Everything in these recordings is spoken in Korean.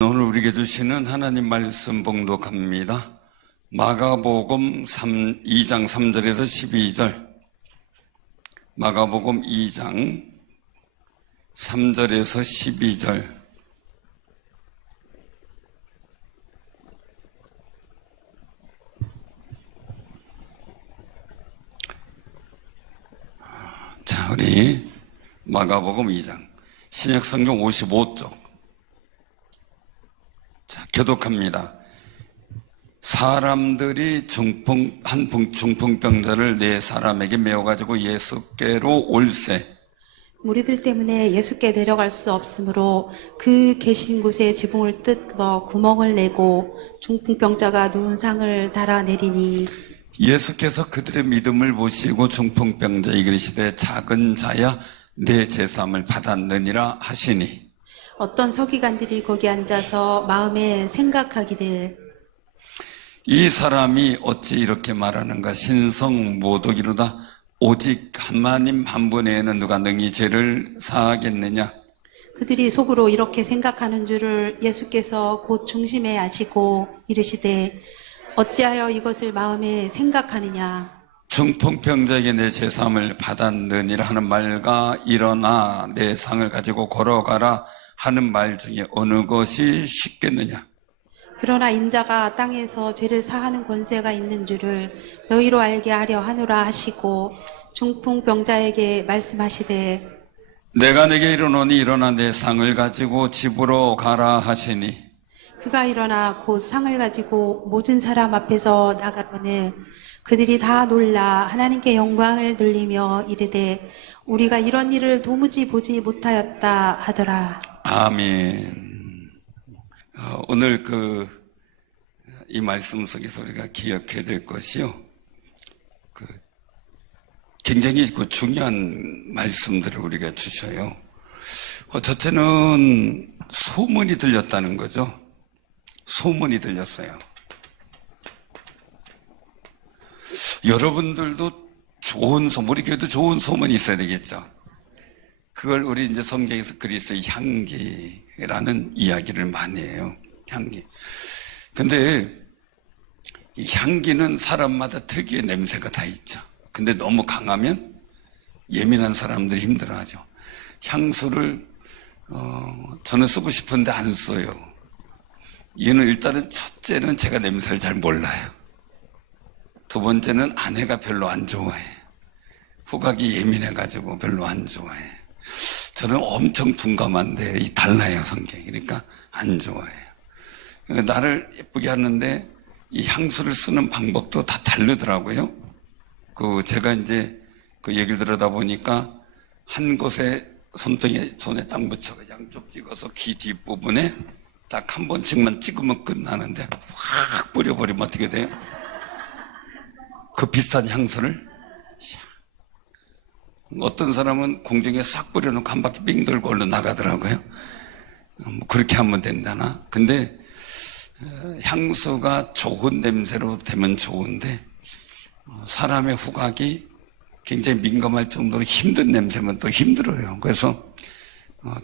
오늘 우리에게 주시는 하나님 말씀 봉독합니다. 마가복음 2장 3절에서 12절. 마가복음 2장 3절에서 12절. 자, 우리 마가복음 2장 신약성경 55쪽. 자, 교독합니다. 사람들이 중풍병자를 네 사람에게 메어가지고 예수께로 올세. 무리들 때문에 예수께 내려갈 수 없으므로 그 계신 곳에 지붕을 뜯어 구멍을 내고 중풍병자가 누운 상을 달아내리니, 예수께서 그들의 믿음을 보시고 중풍병자에게 이르시되 작은 자야 내 제사함을 받았느니라 하시니, 어떤 서기관들이 거기 앉아서 마음에 생각하기를, 이 사람이 어찌 이렇게 말하는가? 신성모독이로다. 오직 하나님 한 분 외에는 누가 능히 죄를 사하겠느냐? 그들이 속으로 이렇게 생각하는 줄을 예수께서 곧 중심에 아시고 이르시되, 어찌하여 이것을 마음에 생각하느냐? 중풍병자에게 내 제사함을 받았느니라 하는 말과 일어나 내 상을 가지고 걸어가라 하는 말 중에 어느 것이 쉽겠느냐? 그러나 인자가 땅에서 죄를 사하는 권세가 있는 줄을 너희로 알게 하려 하노라 하시고, 중풍병자에게 말씀하시되, 내가 내게 이르노니 일어나 내 상을 가지고 집으로 가라 하시니, 그가 일어나 곧 상을 가지고 모든 사람 앞에서 나가거늘 그들이 다 놀라 하나님께 영광을 돌리며 이르되, 우리가 이런 일을 도무지 보지 못하였다 하더라. 아멘. 오늘 이 말씀 속에서 우리가 기억해야 될 것이요, 굉장히 중요한 말씀들을 우리가 주셔요. 첫째는 소문이 들렸다는 거죠. 소문이 들렸어요. 여러분들도 좋은 소문, 우리 교회도 좋은 소문이 있어야 되겠죠. 그걸 우리 이제 성경에서 그리스도의 향기라는 이야기를 많이 해요. 향기. 근데 이 향기는 사람마다 특유의 냄새가 다 있죠. 근데 너무 강하면 예민한 사람들이 힘들어하죠. 향수를 저는 쓰고 싶은데 안 써요. 이유는 일단은 첫째는 제가 냄새를 잘 몰라요. 두 번째는 아내가 별로 안 좋아해. 후각이 예민해가지고 별로 안 좋아해. 저는 엄청 둔감한데 달라요, 성경이. 그러니까 안 좋아해요. 그러니까 나를 예쁘게 하는데 이 향수를 쓰는 방법도 다 다르더라고요. 제가 이제 그 얘기를 들어다 보니까 한 곳에 손에 딱 묻혀서 양쪽 찍어서 귀 뒷부분에 딱 한 번씩만 찍으면 끝나는데 확 뿌려버리면 어떻게 돼요? 그 비싼 향수를 어떤 사람은 공중에 싹 뿌려놓고 한 바퀴 빙 돌고 얼른 나가더라고요. 그렇게 하면 된다나? 근데 향수가 좋은 냄새로 되면 좋은데 사람의 후각이 굉장히 민감할 정도로 힘든 냄새면 또 힘들어요. 그래서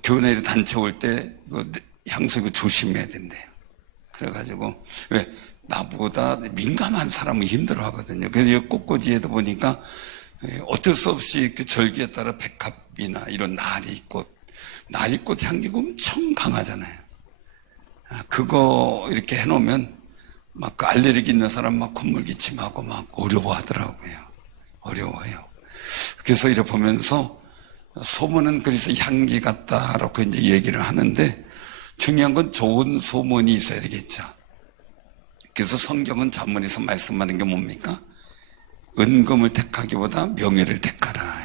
교회 단체 올 때 향수 이거 조심해야 된대요. 그래가지고 왜 나보다 민감한 사람은 힘들어하거든요. 그래서 꽃꽂이에도 보니까 어쩔 수 없이 그 절기에 따라 백합이나 이런 나리꽃 향기가 엄청 강하잖아요. 그거 이렇게 해놓으면 막 그 알레르기 있는 사람 막 콧물 기침하고 막 어려워하더라고요. 어려워요. 그래서 이래 보면서 소문은 그래서 향기 같다라고 이제 얘기를 하는데 중요한 건 좋은 소문이 있어야 되겠죠. 그래서 성경은 잠언에서 말씀하는 게 뭡니까? 은금을 택하기보다 명예를 택하라.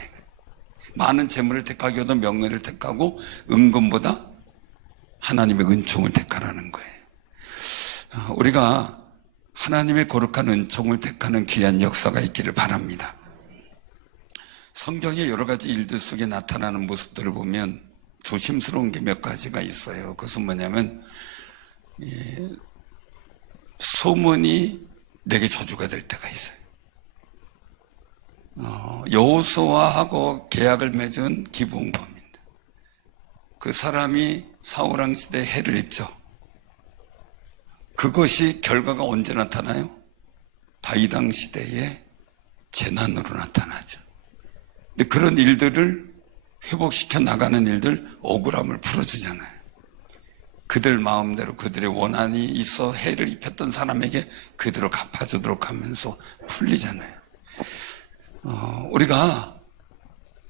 많은 재물을 택하기보다 명예를 택하고 은금보다 하나님의 은총을 택하라는 거예요. 우리가 하나님의 거룩한 은총을 택하는 귀한 역사가 있기를 바랍니다. 성경의 여러 가지 일들 속에 나타나는 모습들을 보면 조심스러운 게 몇 가지가 있어요. 그것은 뭐냐면 소문이 내게 저주가 될 때가 있어요. 여호수아하고 계약을 맺은 기브온입니다. 그 사람이 사울왕 시대에 해를 입죠. 그것이 결과가 언제 나타나요? 다윗왕 시대에 재난으로 나타나죠. 근데 그런 일들을 회복시켜 나가는 일들, 억울함을 풀어주잖아요. 그들 마음대로 그들의 원한이 있어 해를 입혔던 사람에게 그대로 갚아주도록 하면서 풀리잖아요. 우리가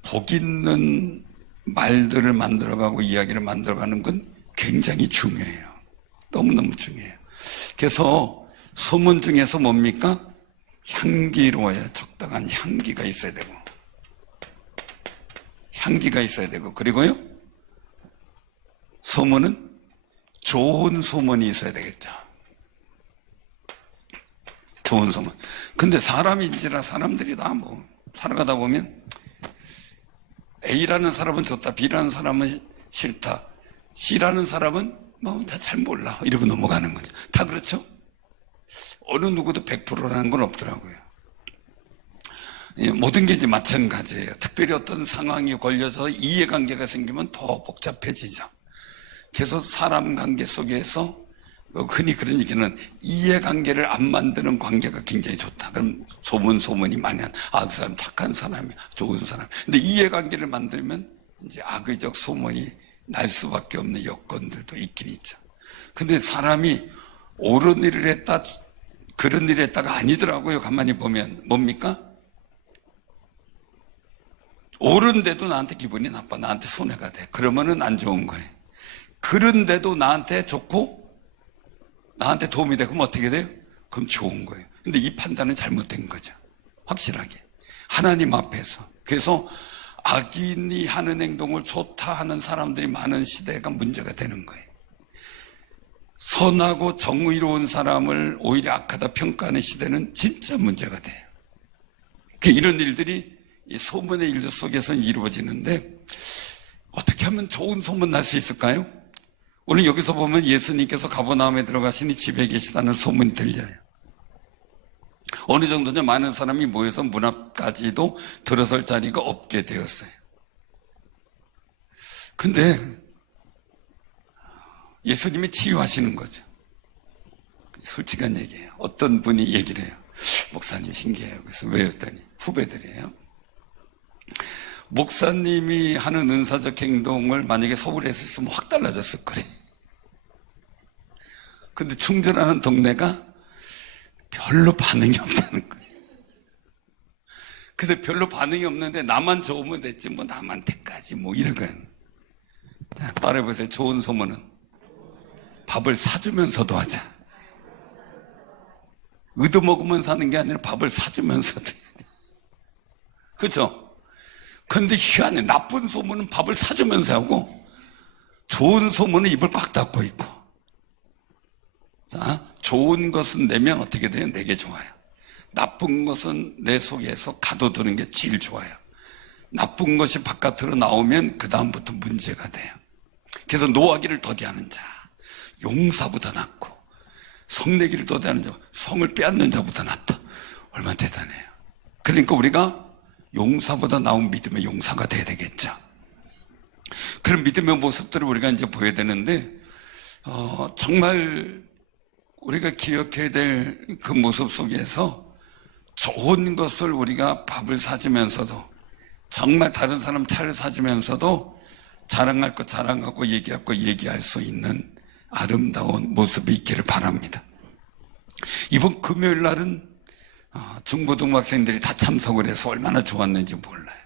복 있는 말들을 만들어가고 이야기를 만들어가는 건 굉장히 중요해요. 너무너무 중요해요. 그래서 소문 중에서 뭡니까? 향기로워야 적당한 향기가 있어야 되고, 향기가 있어야 되고, 그리고요, 소문은 좋은 소문이 있어야 되겠죠. 좋은 소문. 근데 사람인지라 사람들이 다 뭐 살아가다 보면 A라는 사람은 좋다, B라는 사람은 싫다, C라는 사람은 뭐 다 잘 몰라 이러고 넘어가는 거죠. 다 그렇죠? 어느 누구도 100%라는 건 없더라고요. 모든 게 이제 마찬가지예요. 특별히 어떤 상황이 걸려서 이해관계가 생기면 더 복잡해지죠. 그래서 사람 관계 속에서 흔히 그런 얘기는 이해관계를 안 만드는 관계가 굉장히 좋다. 그럼 소문이 많이 그 사람 착한 사람이야, 좋은 사람. 근데 이해관계를 만들면 이제 악의적 소문이 날 수밖에 없는 여건들도 있긴 있죠. 근데 사람이 옳은 일을 했다, 그런 일을 했다가 아니더라고요. 가만히 보면 뭡니까? 옳은데도 나한테 기분이 나빠, 나한테 손해가 돼. 그러면은 안 좋은 거예요. 그런데도 나한테 좋고 나한테 도움이 되고 그럼 어떻게 돼요? 그럼 좋은 거예요. 근데 이 판단은 잘못된 거죠. 확실하게. 하나님 앞에서. 그래서 악인이 하는 행동을 좋다 하는 사람들이 많은 시대가 문제가 되는 거예요. 선하고 정의로운 사람을 오히려 악하다 평가하는 시대는 진짜 문제가 돼요. 이런 일들이 이 소문의 일들 속에서 이루어지는데 어떻게 하면 좋은 소문 날 수 있을까요? 오늘 여기서 보면 예수님께서 가버나움에 들어가시니 집에 계시다는 소문이 들려요. 어느 정도냐, 많은 사람이 모여서 문 앞까지도 들어설 자리가 없게 되었어요. 근데 예수님이 치유하시는 거죠. 솔직한 얘기예요. 어떤 분이 얘기를 해요. 목사님 신기해요. 그래서 왜 했더니 후배들이에요. 목사님이 하는 은사적 행동을 만약에 서울에 했으면 확 달라졌을 거래. 근데 충전하는 동네가 별로 반응이 없다는 거예요. 근데 별로 반응이 없는데 나만 좋으면 됐지 뭐 남한테까지 뭐 이런 거예요. 자, 따라해보세요. 좋은 소문은 밥을 사주면서도 하자. 얻어먹으면서 하는 게 아니라 밥을 사주면서도 해야 돼. 그렇죠? 근데 희한해. 나쁜 소문은 밥을 사주면서 하고 좋은 소문은 입을 꽉 닫고 있고. 자, 좋은 것은 내면 어떻게 돼요? 내게 좋아요. 나쁜 것은 내 속에서 가둬두는 게 제일 좋아요. 나쁜 것이 바깥으로 나오면 그 다음부터 문제가 돼요. 그래서 노하기를 더디하는 자, 용사보다 낫고 성내기를 더디하는 자, 성을 빼앗는 자보다 낫다. 얼마나 대단해요. 그러니까 우리가 용사보다 나은 믿음의 용사가 돼야 되겠죠. 그런 믿음의 모습들을 우리가 이제 보여야 되는데 정말 우리가 기억해야 될 그 모습 속에서 좋은 것을 우리가 밥을 사주면서도 정말 다른 사람 차를 사주면서도 자랑할 것 자랑하고 얘기할 거 얘기할 수 있는 아름다운 모습이 있기를 바랍니다. 이번 금요일 날은 중고등학생들이 다 참석을 해서 얼마나 좋았는지 몰라요.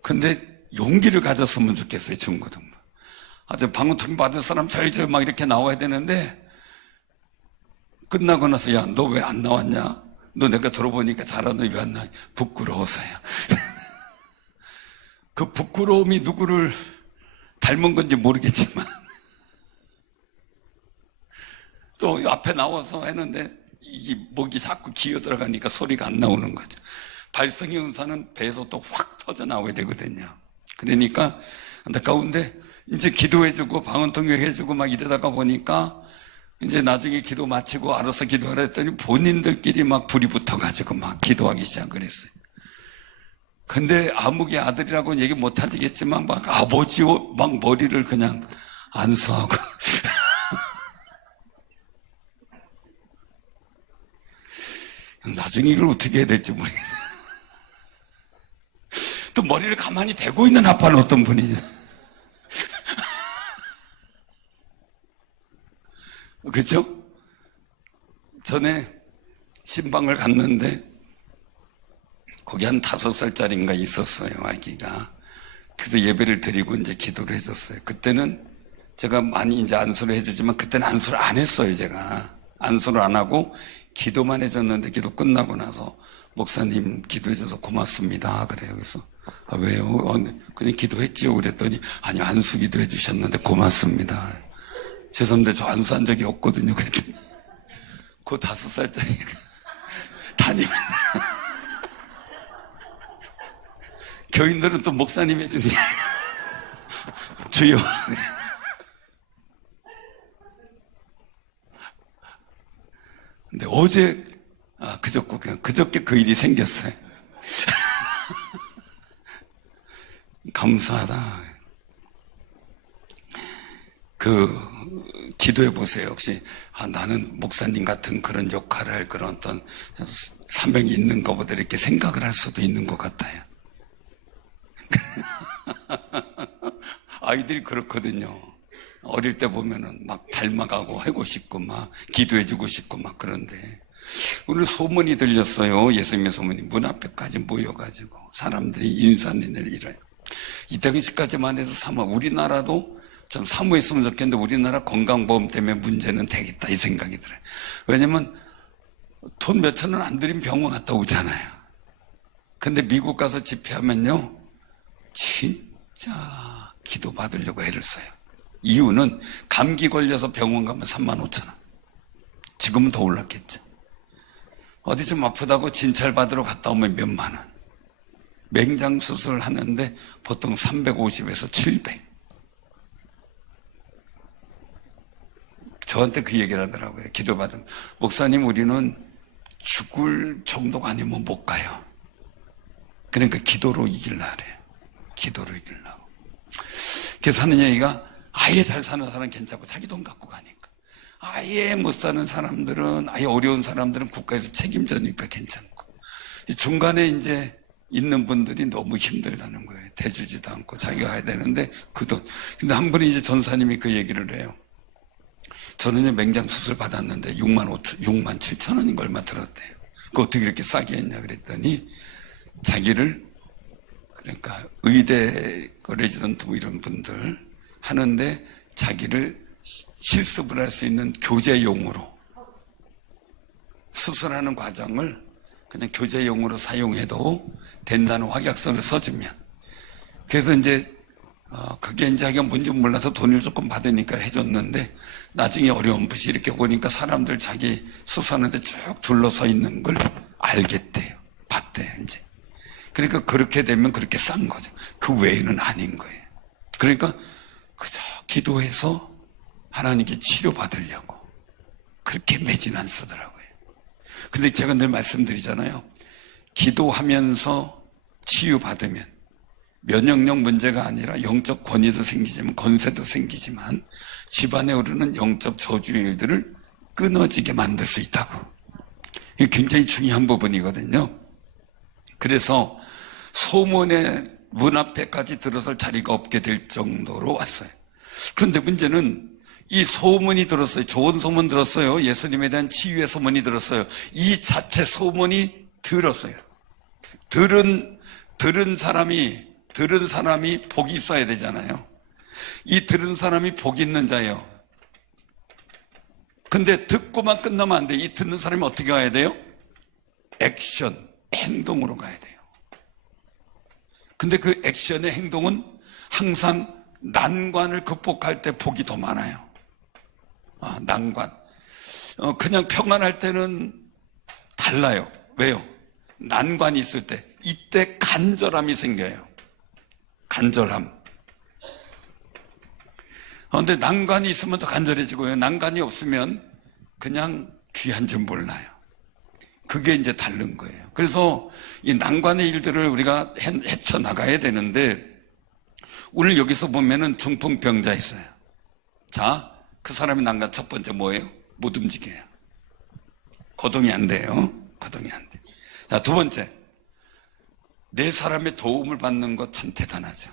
근데 용기를 가졌으면 좋겠어요. 중고등부. 아주 방언통 받을 사람 저희 막 이렇게 나와야 되는데 끝나고 나서 야, 너 왜 안 나왔냐? 너 내가 들어보니까 잘하는데 왜 안 나왔냐? 부끄러워서요. 그 부끄러움이 누구를 닮은 건지 모르겠지만 또 앞에 나와서 했는데 이 목이 자꾸 기어 들어가니까 소리가 안 나오는 거죠. 발성의 은사는 배에서 또 확 터져 나와야 되거든요. 그러니까 안타까운데 이제 기도해주고 방언통역 해주고 막 이러다가 보니까 이제 나중에 기도 마치고 알아서 기도하라 했더니 본인들끼리 막 불이 붙어가지고 막 기도하기 시작을 했어요. 근데 아무개 아들이라고는 얘기 못 하시겠지만 막 아버지 막 머리를 그냥 안수하고 나중에 이걸 어떻게 해야 될지 모르겠어요. 또 머리를 가만히 대고 있는 아빠는 어떤 분이냐. 그렇죠? 전에 신방을 갔는데 거기 한 5살짜리인가 있었어요, 아기가. 그래서 예배를 드리고 이제 기도를 해줬어요. 그때는 제가 많이 이제 안수를 해주지만 그때는 안수를 안 했어요, 제가. 안수를 안 하고 기도만 해줬는데 기도 끝나고 나서 목사님 기도해줘서 고맙습니다. 그래요. 그래서 아, 왜요? 그냥 기도했지요. 그랬더니 아니 안수 기도해 주셨는데 고맙습니다. 죄송한데 저 안수한 적이 없거든요. 그랬더니 그 5살짜리가 담임 교인들은 또 목사님 해주니 주여. 근데 어제 그저께 그 일이 생겼어요. 감사하다. 기도해 보세요. 혹시 나는 목사님 같은 그런 역할을 할 그런 어떤 사명이 있는 것보다 이렇게 생각을 할 수도 있는 것 같아요. 아이들이 그렇거든요. 어릴 때 보면은 막 닮아가고 하고 싶고 막 기도해주고 싶고 막 그런데 오늘 소문이 들렸어요. 예수님의 소문이 문 앞에까지 모여가지고 사람들이 인산인을 이뤄요. 이때까지만 해서 우리나라도 좀 사모했으면 좋겠는데 우리나라 건강보험 때문에 문제는 되겠다 이 생각이 들어요. 왜냐면 돈 몇천 원 안 들인 병원 갔다 오잖아요. 근데 미국 가서 집회하면요 진짜 기도 받으려고 애를 써요. 이유는 감기 걸려서 병원 가면 35,000원. 지금은 더 올랐겠죠. 어디 좀 아프다고 진찰 받으러 갔다 오면 몇만 원. 맹장 수술을 하는데 보통 350에서 700. 저한테 그 얘기를 하더라고요. 기도받으면 목사님 우리는 죽을 정도가 아니면 못 가요. 그러니까 기도로 이길라 그래요. 기도로 이기려고. 그래서 하는 얘기가 아예 잘 사는 사람 괜찮고 자기 돈 갖고 가니까, 아예 못 사는 사람들은, 아예 어려운 사람들은 국가에서 책임져니까 괜찮고, 중간에 이제 있는 분들이 너무 힘들다는 거예요. 대주지도 않고 자기가 해야 되는데 그 돈. 근데 한 분이 이제 전사님이 그 얘기를 해요. 저는 맹장 수술 받았는데 6만 7천 원인가 얼마 들었대요. 그 어떻게 이렇게 싸게 했냐 그랬더니 자기를, 그러니까 의대 레지던트 뭐 이런 분들 하는데 자기를 실습을 할 수 있는 교재용으로 수술하는 과정을 그냥 교재용으로 사용해도 된다는 확약서를 써주면, 그래서 이제 그게 이제 자기가 뭔지 몰라서 돈을 조금 받으니까 해줬는데 나중에 어려움없이 이렇게 보니까 사람들 자기 수술하는데 쭉 둘러서 있는 걸 알겠대요. 봤대 이제. 그러니까 그렇게 되면 그렇게 싼 거죠. 그 외에는 아닌 거예요. 그러니까 그저 기도해서 하나님께 치료받으려고 그렇게 매진 안 쓰더라고요. 근데 제가 늘 말씀드리잖아요. 기도하면서 치유받으면 면역력 문제가 아니라 영적 권위도 생기지만 권세도 생기지만 집안에 오르는 영적 저주의 일들을 끊어지게 만들 수 있다고. 이게 굉장히 중요한 부분이거든요. 그래서 소문의 문 앞에까지 들어설 자리가 없게 될 정도로 왔어요. 그런데 문제는 이 소문이 들었어요. 좋은 소문 들었어요. 예수님에 대한 치유의 소문이 들었어요. 이 자체 소문이 들었어요. 들은 사람이 복이 있어야 되잖아요. 이 들은 사람이 복 있는 자예요. 근데 듣고만 끝나면 안 돼. 이 듣는 사람이 어떻게 가야 돼요? 액션, 행동으로 가야 돼요. 근데 그 액션의 행동은 항상 난관을 극복할 때 복이 더 많아요. 난관. 그냥 평안할 때는 달라요. 왜요? 난관이 있을 때, 이때 간절함이 생겨요. 간절함. 근데 난관이 있으면 더 간절해지고요. 난관이 없으면 그냥 귀한 줄 몰라요. 그게 이제 다른 거예요. 그래서 이 난관의 일들을 우리가 헤쳐나가야 되는데, 오늘 여기서 보면은 중풍병자 있어요. 자, 그 사람의 난관 첫 번째 뭐예요? 못 움직여요. 거동이 안 돼요. 거동이 안 돼. 자, 두 번째. 내 사람의 도움을 받는 것 참 대단하죠.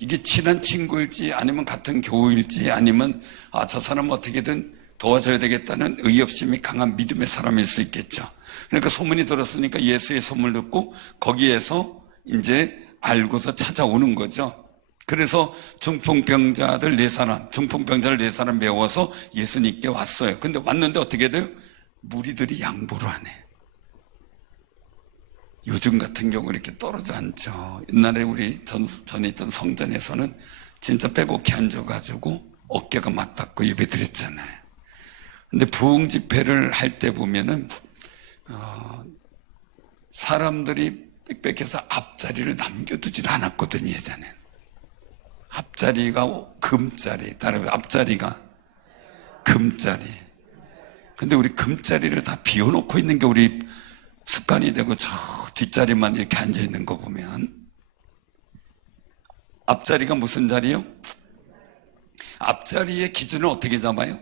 이게 친한 친구일지 아니면 같은 교우일지 아니면 저 사람 어떻게든 도와줘야 되겠다는 의협심이 강한 믿음의 사람일 수 있겠죠. 그러니까 소문이 들었으니까 예수의 소문을 듣고 거기에서 이제 알고서 찾아오는 거죠. 그래서 중풍병자를 네 사람 메워서 예수님께 왔어요. 근데 왔는데 어떻게 돼요? 무리들이 양보를 안 해. 요즘 같은 경우 이렇게 떨어져 앉죠. 옛날에 우리 전에 있던 성전에서는 진짜 빼곡히 앉아가지고 어깨가 맞닿고 예배 드렸잖아요. 근데 부흥 집회를 할 때 보면은, 사람들이 빽빽해서 앞자리를 남겨두질 않았거든요, 예전엔. 앞자리가 금자리, 다른 앞자리가 금자리. 근데 우리 금자리를 다 비워놓고 있는 게 우리 습관이 되고 저 뒷자리만 이렇게 앉아있는 거 보면 앞자리가 무슨 자리요? 앞자리의 기준을 어떻게 잡아요?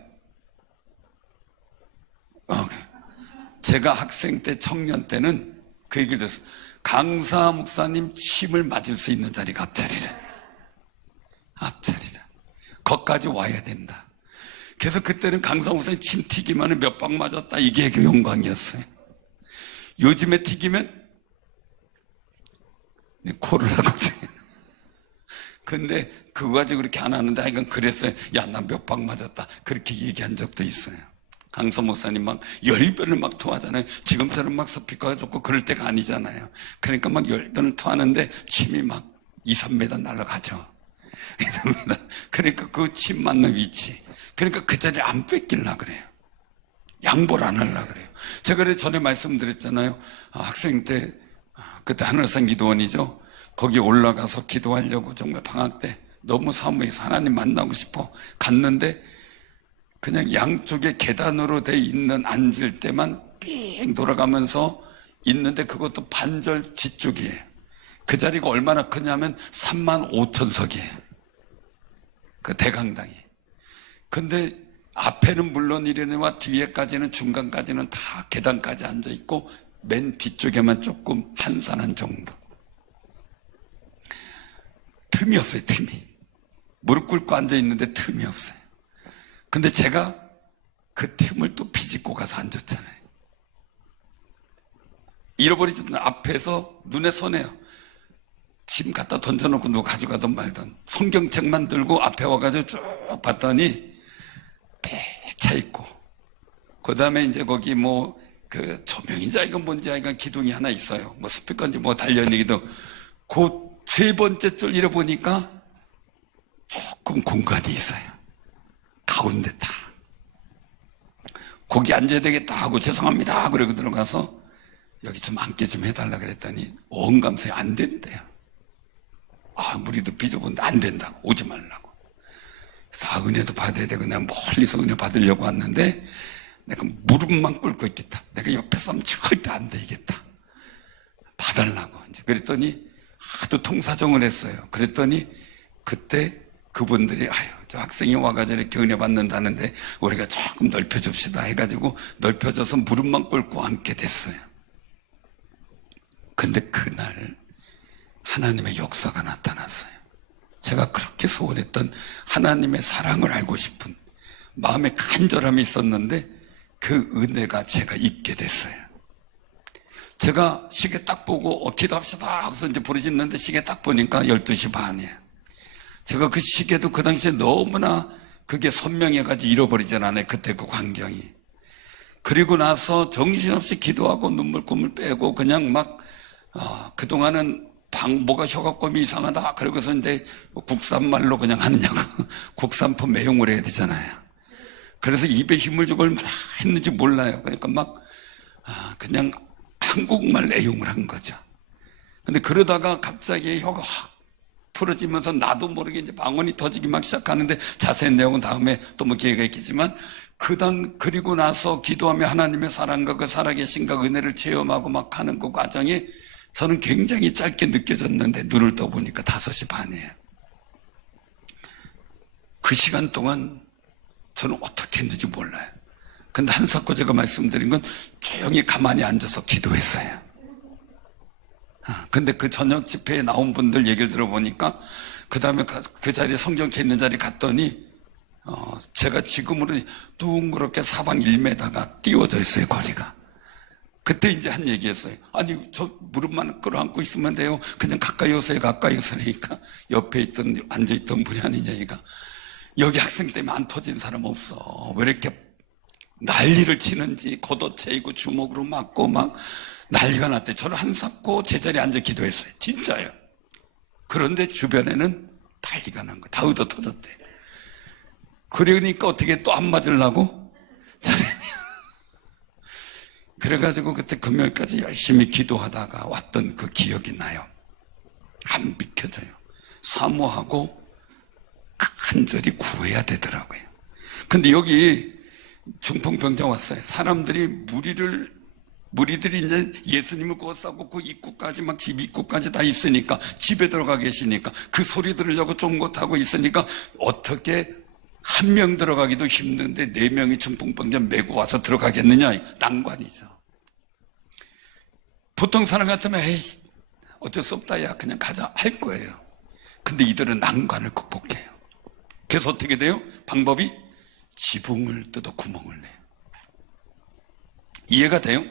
제가 학생 때 청년 때는 그 얘기를 들었어요. 강사 목사님 침을 맞을 수 있는 자리가 앞자리라. 앞자리라. 거기까지 와야 된다. 그래서 그때는 강사 목사님 침 튀기면 몇 방 맞았다. 이게 영광이었어요. 요즘에 튀기면 코를 하고 근데 그거 가지고 그렇게 안 하는데 하여간 그랬어요. 야, 나 몇 방 맞았다. 그렇게 얘기한 적도 있어요. 강서 목사님 막 열변을 막 토하잖아요. 지금처럼 막 스피커가 좋고 그럴 때가 아니잖아요. 그러니까 막 열변을 토하는데 침이 막 2, 3m 날아가죠. 그러니까 그 침 맞는 위치. 그러니까 그 자리를 안 뺏기려고 그래요. 양보를 안 하려고 그래요. 제가 그래 전에 말씀드렸잖아요. 학생 때, 그때 하늘산 기도원이죠. 거기 올라가서 기도하려고 정말 방학 때 너무 사모해서 하나님 만나고 싶어 갔는데 그냥 양쪽에 계단으로 돼 있는 앉을 때만 삥 돌아가면서 있는데 그것도 반절 뒤쪽이에요. 그 자리가 얼마나 크냐면 35,000석이에요. 그 대강당이. 근데 앞에는 물론 이래와 뒤에까지는 중간까지는 다 계단까지 앉아 있고 맨 뒤쪽에만 조금 한산한 정도. 틈이 없어요, 틈이. 무릎 꿇고 앉아 있는데 틈이 없어요. 근데 제가 그 틈을 또 비집고 가서 앉았잖아요. 잃어버리지 앞에서 눈에 선해요. 짐 갖다 던져놓고 누가 가져가든 말든 성경책만 들고 앞에 와가지고 쭉 봤더니 배 차 있고 그 다음에 이제 거기 뭐 그 조명인지 이건 뭔지 이건 기둥이 하나 있어요. 뭐 스피커인지 뭐 달려있기도 그 세 번째 줄 잃어보니까 조금 공간이 있어요. 가운데 다 거기 앉아야 되겠다 하고 죄송합니다 그러고 들어가서 여기 좀 앉게 좀 해달라 그랬더니 온감소에 안 된대요. 우리도 빚어본데 안 된다고 오지 말라고. 그래서 은혜도 받아야 되고 내가 멀리서 은혜 받으려고 왔는데 내가 무릎만 꿇고 있겠다. 내가 옆에서 하면 절대 안 되겠다. 봐달라고. 이제 그랬더니 하도 통사정을 했어요. 그랬더니 그때 그분들이 저 학생이 와가지고 이렇게 은혜 받는다는데 우리가 조금 넓혀줍시다 해가지고 넓혀져서 무릎만 꿇고 앉게 됐어요. 근데 그날 하나님의 역사가 나타났어요. 제가 그렇게 소원했던 하나님의 사랑을 알고 싶은 마음에 간절함이 있었는데 그 은혜가 제가 입게 됐어요. 제가 시계 딱 보고 기도합시다 하고서 이제 부르짖는데 시계 딱 보니까 12시 반이에요. 제가 그 시계도 그 당시에 너무나 그게 선명해가지고 잃어버리진 않아요. 그때 그 광경이. 그리고 나서 정신없이 기도하고 눈물콧물 빼고 그냥 막 그동안은 뭐가 혀가꼼이 이상하다. 그러고서 이제 국산말로 그냥 하느냐고. 국산품 매용을 해야 되잖아요. 그래서 입에 힘을 주고 얼마나 했는지 몰라요. 그러니까 막, 그냥 한국말 애용을 한 거죠. 근데 그러다가 갑자기 혀가 확 풀어지면서 나도 모르게 이제 방언이 터지기 막 시작하는데 자세한 내용은 다음에 또 뭐 기회가 있겠지만 그리고 나서 기도하며 하나님의 사랑과 그 살아계신가 은혜를 체험하고 막 하는 그 과정이 저는 굉장히 짧게 느껴졌는데 눈을 떠보니까 5시 반이에요. 그 시간 동안 저는 어떻게 했는지 몰라요. 근데 한사코 제가 말씀드린 건 조용히 가만히 앉아서 기도했어요. 근데 그 저녁 집회에 나온 분들 얘기를 들어보니까 그 다음에 그 자리에 성경 있는 자리 갔더니 제가 지금으로 둥그렇게 사방 1m가 띄워져 있어요, 거리가. 그때 이제 한 얘기했어요. 아니, 저 무릎만 끌어안고 있으면 돼요. 그냥 가까이 오세요, 가까이 오세요니까 옆에 앉아있던 분이 하는 얘기가, 여기 학생 때문에 안 터진 사람 없어. 왜 이렇게 난리를 치는지, 걷어채이고 주먹으로 맞고 막 난리가 났대. 저는 한사코 제자리에 앉아 기도했어요. 진짜요. 그런데 주변에는 난리가 난 거야. 다 얻어 터졌대. 그러니까 어떻게 또 안 맞으려고? 잘했냐. 그래가지고 그때 금요일까지 열심히 기도하다가 왔던 그 기억이 나요. 안 비켜져요. 사모하고 간절히 구해야 되더라고요. 근데 여기 중풍병자 왔어요. 사람들이 무리들이 이제 예수님을 구워싸고 그 입구까지 막 집 입구까지 다 있으니까, 집에 들어가 계시니까 그 소리 들으려고 쫑긋하고 있으니까 어떻게 한 명 들어가기도 힘든데 4명이 중풍병자 메고 와서 들어가겠느냐? 난관이죠. 보통 사람 같으면 에이 어쩔 수 없다, 야 그냥 가자 할 거예요. 근데 이들은 난관을 극복해요. 그래서 어떻게 돼요? 방법이 지붕을 뜯어 구멍을 내요. 이해가 돼요?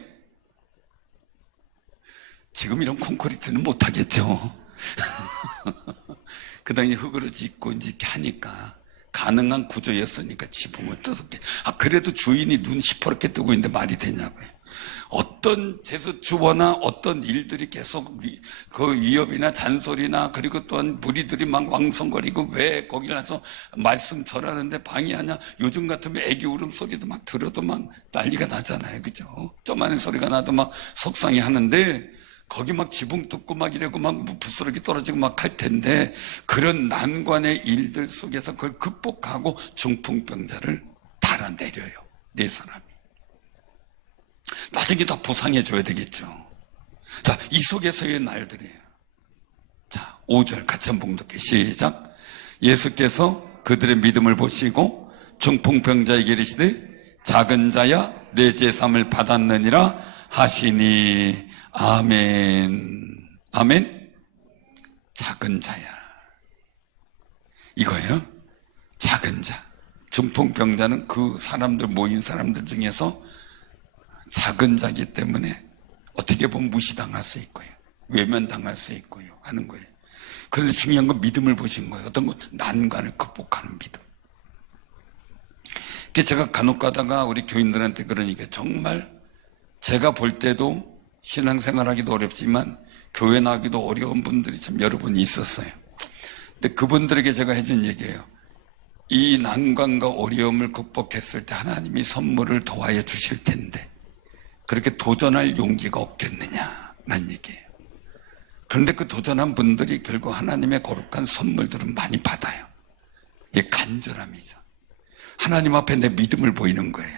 지금 이런 콘크리트는 못하겠죠. 그 당시 흙으로 짓고 이제 이렇게 하니까 가능한 구조였으니까 지붕을 뜯었게. 그래도 주인이 눈 시퍼렇게 뜨고 있는데 말이 되냐고요. 어떤 제수주어나 어떤 일들이 계속 그 위협이나 잔소리나, 그리고 또한 무리들이 막 왕성거리고 왜 거기 가서 말씀 전하는데 방해하냐. 요즘 같으면 애기 울음소리도 막 들어도 막 난리가 나잖아요. 그죠? 쪼만한 소리가 나도 막 속상해 하는데 거기 막 지붕 뜯고 막 이러고 막 부스러기 떨어지고 막 할 텐데, 그런 난관의 일들 속에서 그걸 극복하고 중풍병자를 달아내려요. 4사람이. 나중에 다 보상해 줘야 되겠죠. 자, 이 속에서의 날들이에요. 자, 5절 같이 한번 봉독해. 시작. 예수께서 그들의 믿음을 보시고 중풍병자에게 이르시되 작은 자야 내 제삼을 받았느니라 하시니. 아멘. 아멘. 작은 자야. 이거예요. 작은 자. 중풍병자는 그 사람들, 모인 사람들 중에서 작은 자기 때문에 어떻게 보면 무시당할 수 있고요, 외면당할 수 있고요 하는 거예요. 그런데 중요한 건 믿음을 보신 거예요. 어떤 건 난관을 극복하는 믿음. 제가 간혹 가다가 우리 교인들한테 그러니까, 정말 제가 볼 때도 신앙생활하기도 어렵지만 교회 나가기도 어려운 분들이 참 여러 분 있었어요. 근데 그분들에게 제가 해준 얘기예요. 이 난관과 어려움을 극복했을 때 하나님이 선물을 더하여 주실 텐데 그렇게 도전할 용기가 없겠느냐라는 얘기예요. 그런데 그 도전한 분들이 결국 하나님의 거룩한 선물들은 많이 받아요. 이게 간절함이죠. 하나님 앞에 내 믿음을 보이는 거예요.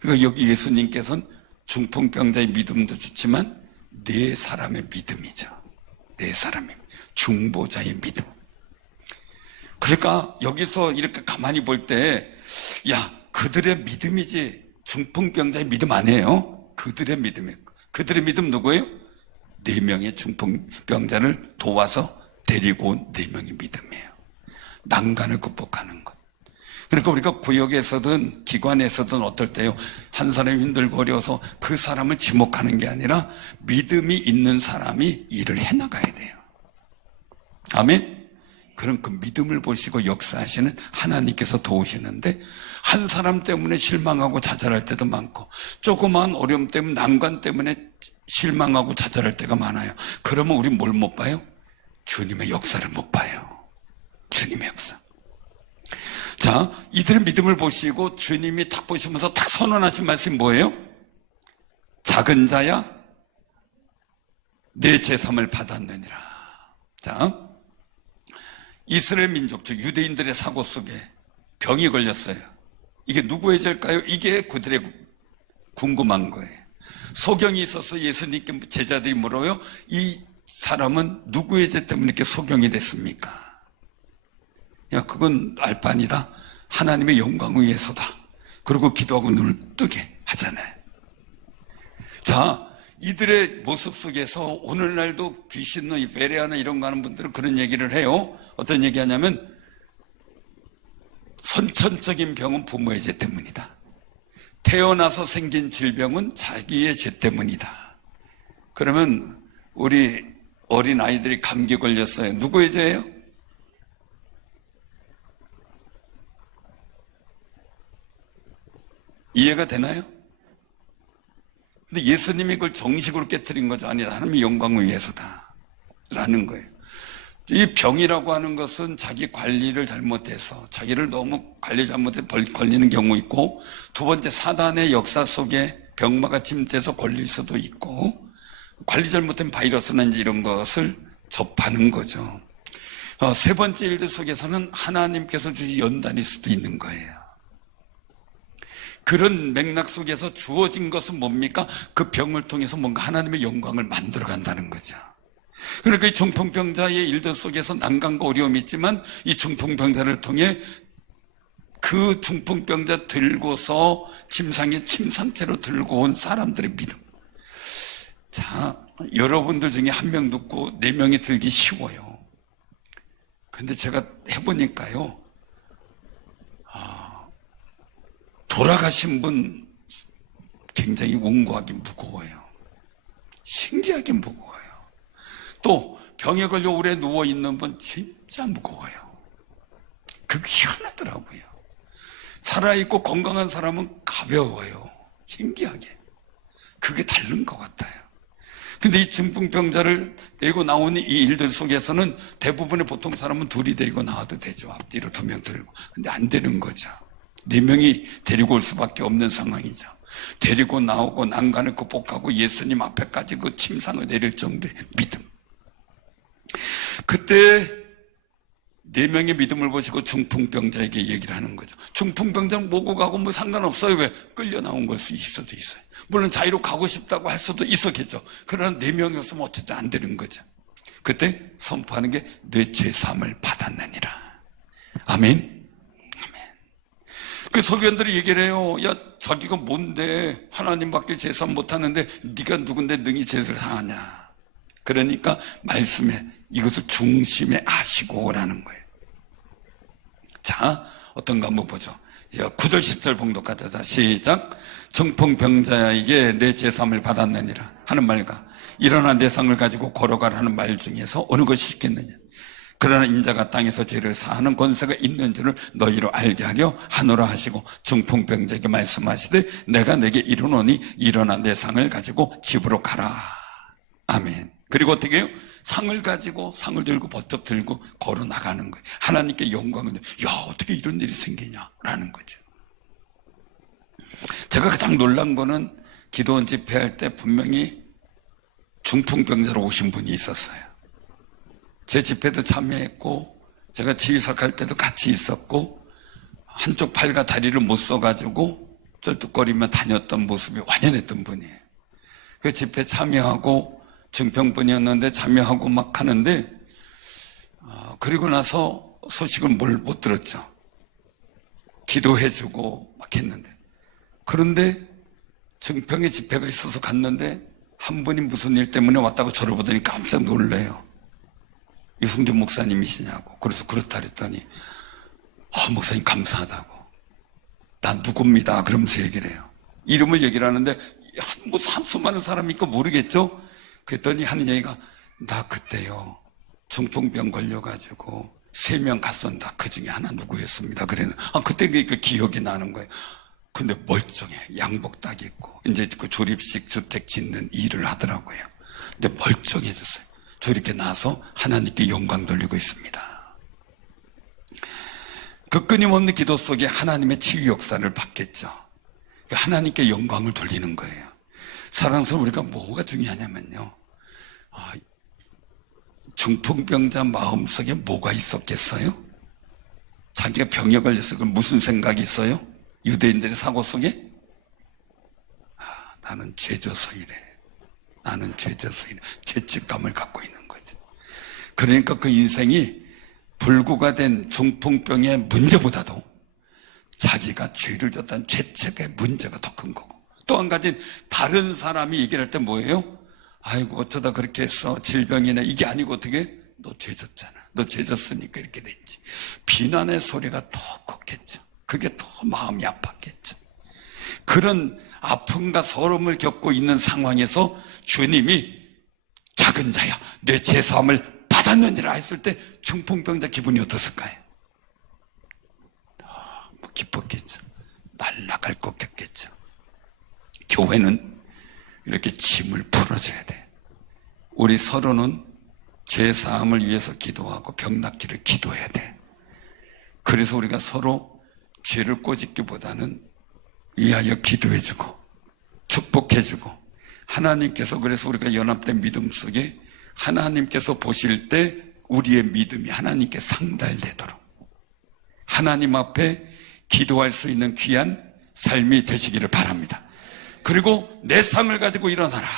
그러니까 여기 예수님께서는 중풍병자의 믿음도 좋지만 4사람의 믿음이죠. 4사람의 중보자의 믿음. 그러니까 여기서 이렇게 가만히 볼 때, 야, 그들의 믿음이지 중풍병자의 믿음 아니에요. 그들의 믿음이에요. 그들의 믿음 누구예요? 4명의 중풍병자를 도와서 데리고 온 4명의 믿음이에요. 난간을 극복하는 것. 그러니까 우리가 구역에서든 기관에서든 어떨 때요, 한 사람이 힘들고 어려워서 그 사람을 지목하는 게 아니라 믿음이 있는 사람이 일을 해나가야 돼요. 아멘? 그런 그 믿음을 보시고 역사하시는 하나님께서 도우시는데, 한 사람 때문에 실망하고 좌절할 때도 많고, 조그마한 어려움 때문에, 난관 때문에 실망하고 좌절할 때가 많아요. 그러면 우리 뭘 못 봐요? 주님의 역사를 못 봐요. 주님의 역사. 자, 이들의 믿음을 보시고 주님이 딱 보시면서 딱 선언하신 말씀이 뭐예요? 작은 자야 내 제삼을 받았느니라. 자, 이스라엘 민족, 즉 유대인들의 사고 속에 병이 걸렸어요. 이게 누구의 죄일까요? 이게 그들의 궁금한 거예요. 소경이 있어서 예수님께 제자들이 물어요. 이 사람은 누구의 죄 때문에 이렇게 소경이 됐습니까? 야, 그건 알 바 아니다. 하나님의 영광을 위해서다. 그리고 기도하고 눈을 뜨게 하잖아요. 자, 이들의 모습 속에서 오늘날도 귀신의 이 베레아나 이런 거 하는 분들은 그런 얘기를 해요. 어떤 얘기 하냐면 선천적인 병은 부모의 죄 때문이다. 태어나서 생긴 질병은 자기의 죄 때문이다. 그러면 우리 어린 아이들이 감기 걸렸어요. 누구의 죄예요? 이해가 되나요? 근데 예수님이 그걸 정식으로 깨뜨린 거죠. 아니, 하나님의 영광을 위해서다 라는 거예요. 이 병이라고 하는 것은 자기 관리를 잘못해서 자기를 너무 관리 잘못해서 걸리는 경우 있고, 두 번째 사단의 역사 속에 병마가 침투해서 걸릴 수도 있고, 관리 잘못된 바이러스나 이제 이런 것을 접하는 거죠. 세 번째 일들 속에서는 하나님께서 주신 연단일 수도 있는 거예요. 그런 맥락 속에서 주어진 것은 뭡니까? 그 병을 통해서 뭔가 하나님의 영광을 만들어 간다는 거죠. 그러니까 이 중풍병자의 일들 속에서 난관과 어려움이 있지만 이 중풍병자를 통해 그 중풍병자 들고서 침 상태로 들고 온 사람들의 믿음. 자, 여러분들 중에 한 명 듣고 4명이 들기 쉬워요. 근데 제가 해보니까요, 돌아가신 분 굉장히 원고하기 무거워요. 신기하게 무거워요. 또 병에 걸려 오래 누워있는 분 진짜 무거워요. 그게 희한하더라고요. 살아있고 건강한 사람은 가벼워요. 신기하게. 그게 다른 것 같아요. 근데 이 중풍병자를 데리고 나오는 이 일들 속에서는 대부분의 보통 사람은 둘이 데리고 나와도 되죠. 앞뒤로 2명 들고. 근데 안 되는 거죠. 4명이 데리고 올 수밖에 없는 상황이죠. 데리고 나오고 난간을 극복하고 예수님 앞에까지 그 침상을 내릴 정도의 믿음. 그때 4명의 믿음을 보시고 중풍병자에게 얘기를 하는 거죠. 중풍병자는 뭐고 가고 뭐 상관없어요. 왜? 끌려 나온 걸 수 있어도 있어요. 물론 자유로 가고 싶다고 할 수도 있었겠죠. 그러나 4명이었으면 어쨌든 안 되는 거죠. 그때 선포하는 게 내 죄사함을 받았느니라. 아멘. 그 서기관들이 얘기를 해요. 야, 자기가 뭔데 하나님밖에 제사함 못하는데 네가 누군데 능히 제사를 사하냐. 그러니까 말씀에 이것을 중심에 아시고라는 거예요. 자, 어떤가 한번 보죠. 9절 10절 봉독하자. 자, 시작. 중풍병자에게 내 제사함을 받았느니라 하는 말과 일어나 내 상을 가지고 걸어가라 하는 말 중에서 어느 것이 쉽겠느냐. 그러나 인자가 땅에서 죄를 사하는 권세가 있는 줄을 너희로 알게 하려 하노라 하시고 중풍병자에게 말씀하시되 내가 내게 이르노니 일어나 내 상을 가지고 집으로 가라. 아멘. 그리고 어떻게 해요? 상을 가지고 상을 들고 버쩍 들고 걸어 나가는 거예요. 하나님께 영광을. 야, 어떻게 이런 일이 생기냐라는 거죠. 제가 가장 놀란 거는 기도원 집회할 때 분명히 중풍병자로 오신 분이 있었어요. 제 집회도 참여했고 제가 지휘석할 때도 같이 있었고 한쪽 팔과 다리를 못 써가지고 쩔뚝거리며 다녔던 모습이 완연했던 분이에요. 그 집회 참여하고 증평분이었는데 참여하고 막 하는데 그리고 나서 소식을 못 들었죠. 기도해주고 막 했는데 그런데 증평에 집회가 있어서 갔는데 한 분이 무슨 일 때문에 왔다고 저를 보더니 깜짝 놀래요. 이승준 목사님이시냐고. 그래서 그렇다 그랬더니 목사님 감사하다고. 난 누굽니다. 그러면서 얘기를 해요. 이름을 얘기를 하는데 뭐 수많은 사람이니까 모르겠죠. 그랬더니 하는 얘기가 나 그때요 중풍병 걸려가지고 3명 갔었다. 그 중에 하나 누구였습니다. 그래는 그때 그 기억이 나는 거예요. 근데 멀쩡해. 양복 딱 입고 이제 그 조립식 주택 짓는 일을 하더라고요. 근데 멀쩡해졌어요. 저 이렇게 나서 하나님께 영광 돌리고 있습니다. 그 끊임없는 기도 속에 하나님의 치유 역사를 받겠죠. 하나님께 영광을 돌리는 거예요. 사랑스러운 우리가 뭐가 중요하냐면요. 중풍병자 마음속에 뭐가 있었겠어요? 자기가 병에 걸려서 무슨 생각이 있어요? 유대인들의 사고 속에 나는 죄져서 이래. 나는 죄져서 이래. 죄책감을 갖고 있는 거죠. 그러니까 그 인생이 불구가 된 중풍병의 문제보다도 자기가 죄를 졌다는 죄책의 문제가 더 큰 거고, 또 한 가지는 다른 사람이 얘기를 할 때 뭐예요? 아이고 어쩌다 그렇게 했어, 질병이나 이게 아니고 어떻게? 너 죄 졌잖아, 너 죄 졌으니까 이렇게 됐지. 비난의 소리가 더 컸겠죠. 그게 더 마음이 아팠겠죠. 그런 아픔과 서름을 겪고 있는 상황에서 주님이 작은 자야 내 죄사함을 받았느니라 했을 때 중풍병자 기분이 어떻을까요? 너무 기뻤겠죠. 날아갈 것 같겠죠. 교회는 이렇게 짐을 풀어줘야 돼. 우리 서로는 죄사함을 위해서 기도하고 병 낫기를 기도해야 돼. 그래서 우리가 서로 죄를 꼬집기보다는 위하여 기도해주고 축복해주고, 하나님께서, 그래서 우리가 연합된 믿음 속에 하나님께서 보실 때 우리의 믿음이 하나님께 상달되도록 하나님 앞에 기도할 수 있는 귀한 삶이 되시기를 바랍니다. 그리고 내 상을 가지고 일어나라.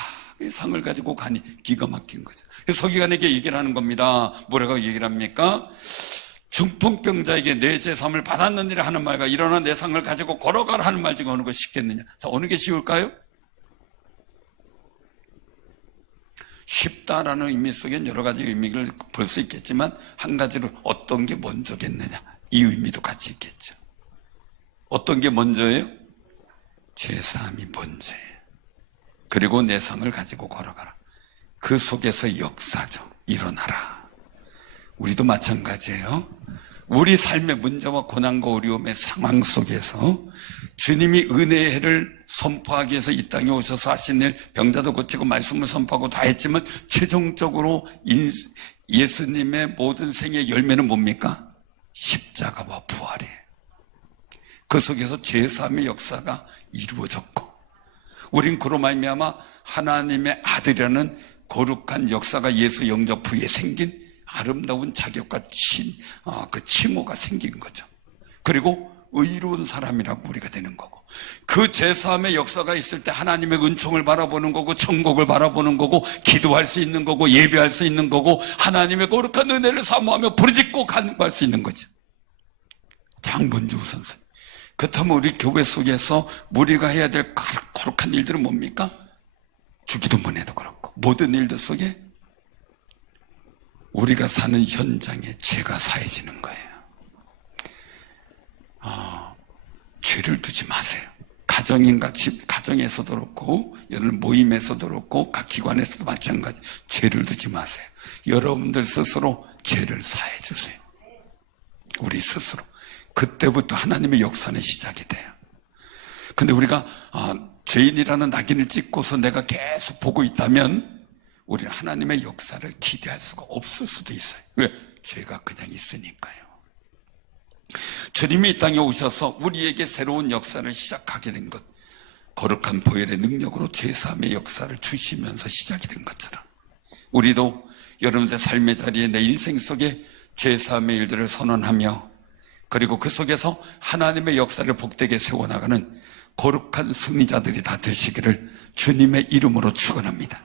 이 상을 가지고 가니 기가 막힌 거죠. 서기관에게 얘기를 하는 겁니다. 뭐라고 얘기를 합니까? 중풍병자에게 내 죄사함을 받았느니라 하는 말과 일어나 내 상을 가지고 걸어가라 하는 말 중에 어느 것이 쉽겠느냐? 자, 어느 게 쉬울까요? 쉽다라는 의미 속엔 여러 가지 의미를 볼 수 있겠지만, 한 가지로 어떤 게 먼저겠느냐, 이 의미도 같이 있겠죠. 어떤 게 먼저예요? 죄사함이 먼저예요. 그리고 내 상을 가지고 걸어가라. 그 속에서 역사죠. 일어나라. 우리도 마찬가지예요. 우리 삶의 문제와 고난과 어려움의 상황 속에서 주님이 은혜의 해를 선포하기 위해서 이 땅에 오셔서 하신 일, 병자도 고치고 말씀을 선포하고 다 했지만 최종적으로 예수님의 모든 생의 열매는 뭡니까? 십자가와 부활이에요. 그 속에서 죄사함의 역사가 이루어졌고, 우린 그로 말미암아 하나님의 아들이라는 거룩한 역사가 예수 영접 후에 생긴 아름다운 자격과 그 칭호가 생긴 거죠. 그리고 의로운 사람이라고 우리가 되는 거고, 그 죄사함의 역사가 있을 때 하나님의 은총을 바라보는 거고, 천국을 바라보는 거고, 기도할 수 있는 거고, 예배할 수 있는 거고, 하나님의 거룩한 은혜를 사모하며 부르짖고 간구할 수 있는 거죠. 장본주 선생, 그렇다면 우리 교회 속에서 우리가 해야 될 거룩한 일들은 뭡니까? 주기도문에도 그렇고 모든 일들 속에 우리가 사는 현장에 죄가 사해지는 거예요. 죄를 두지 마세요. 가정인가 가정에서도 그렇고 여러 모임에서도 그렇고 각 기관에서도 마찬가지. 죄를 두지 마세요. 여러분들 스스로 죄를 사해 주세요. 우리 스스로. 그때부터 하나님의 역사는 시작이 돼요. 근데 우리가 죄인이라는 낙인을 찍고서 내가 계속 보고 있다면 우리는 하나님의 역사를 기대할 수가 없을 수도 있어요. 왜? 죄가 그냥 있으니까요. 주님이 이 땅에 오셔서 우리에게 새로운 역사를 시작하게 된 것, 거룩한 보혈의 능력으로 죄사함의 역사를 주시면서 시작이 된 것처럼 우리도 여러분의 삶의 자리에 내 인생 속에 죄사함의 일들을 선언하며, 그리고 그 속에서 하나님의 역사를 복되게 세워나가는 거룩한 승리자들이 다 되시기를 주님의 이름으로 축원합니다.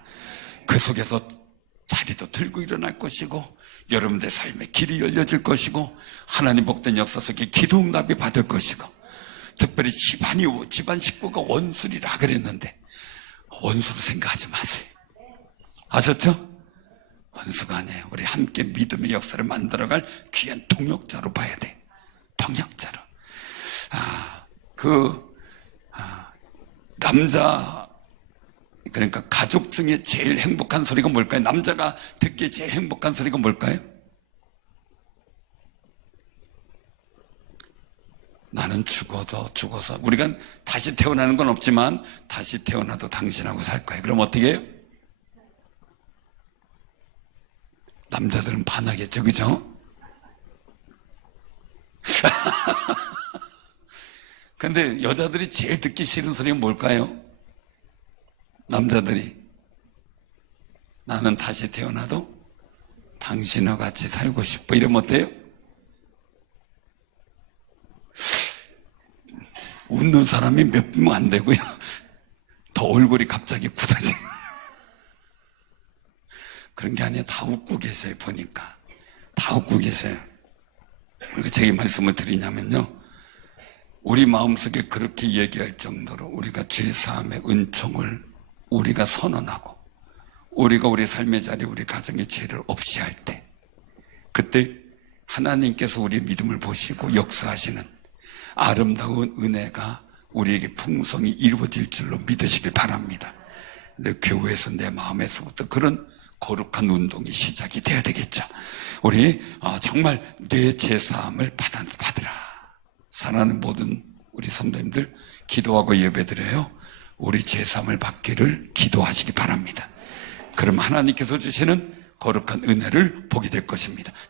그 속에서 자리도 들고 일어날 것이고 여러분들 삶의 길이 열려질 것이고 하나님 복된 역사 속에 기도응답이 받을 것이고, 특별히 집안 식구가 원수리라 그랬는데 원수로 생각하지 마세요. 아셨죠? 원수가 아니에요. 우리 함께 믿음의 역사를 만들어갈 귀한 동역자로 봐야 돼. 동역자로. 남자, 그러니까 가족 중에 제일 행복한 소리가 뭘까요? 남자가 듣기에 제일 행복한 소리가 뭘까요? 나는 죽어서 우리가 다시 태어나는 건 없지만 다시 태어나도 당신하고 살 거예요. 그럼 어떻게 해요? 남자들은 반하겠죠, 그죠? 근데 여자들이 제일 듣기 싫은 소리가 뭘까요? 남자들이 나는 다시 태어나도 당신과 같이 살고 싶어, 이러면 어때요? 웃는 사람이 몇 분 안 되고요, 더 얼굴이 갑자기 굳어져. 그런 게 아니라 다 웃고 계세요. 보니까 다 웃고 계세요. 우리가 제게 말씀을 드리냐면요, 우리 마음속에 그렇게 얘기할 정도로 우리가 죄사함의 은총을 우리가 선언하고 우리가 우리 삶의 자리에 우리 가정의 죄를 없이 할 때 그때 하나님께서 우리의 믿음을 보시고 역사하시는 아름다운 은혜가 우리에게 풍성히 이루어질 줄로 믿으시길 바랍니다. 내 교회에서 내 마음에서부터 그런 거룩한 운동이 시작이 돼야 되겠죠. 우리 정말 내 제사함을 받으라. 사랑하는 모든 우리 성도님들 기도하고 예배드려요. 우리 제사함을 받기를 기도하시기 바랍니다. 그럼 하나님께서 주시는 거룩한 은혜를 보게 될 것입니다.